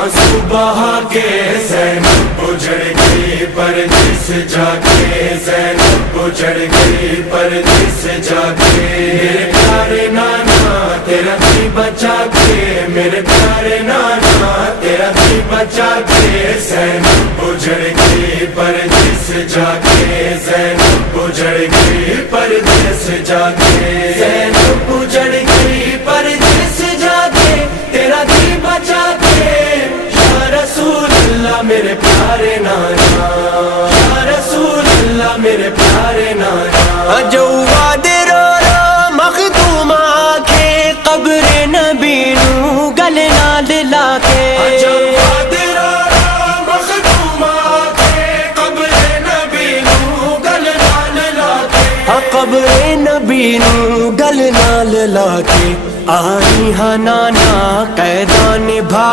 آنسو بہا کے زینب اجڑ گئی پردیس جا کے، زینب اجڑ گئی پردیس جا کے، میرے پیارے نانا تیرا بھی بچا کے، میرے پیارے نانا تیرا بھی بچا کے، زینب اجڑ گئی پردیس جا کے، زینب اجڑ گئی پردیس جا کے، زینب اجڑ گئی پردیس جا کے، تیرا بھی بچا کے، یا رسول اللہ میرے پیارے نانا، یا رسول اللہ میرے پیارے نانا، جو وعدے رو رو مخدوم آکھے قبر نبی نو گل نال لا کے، قبر نبی نو گل نال لا کے، آئی ہاں نانا قیداں نبھا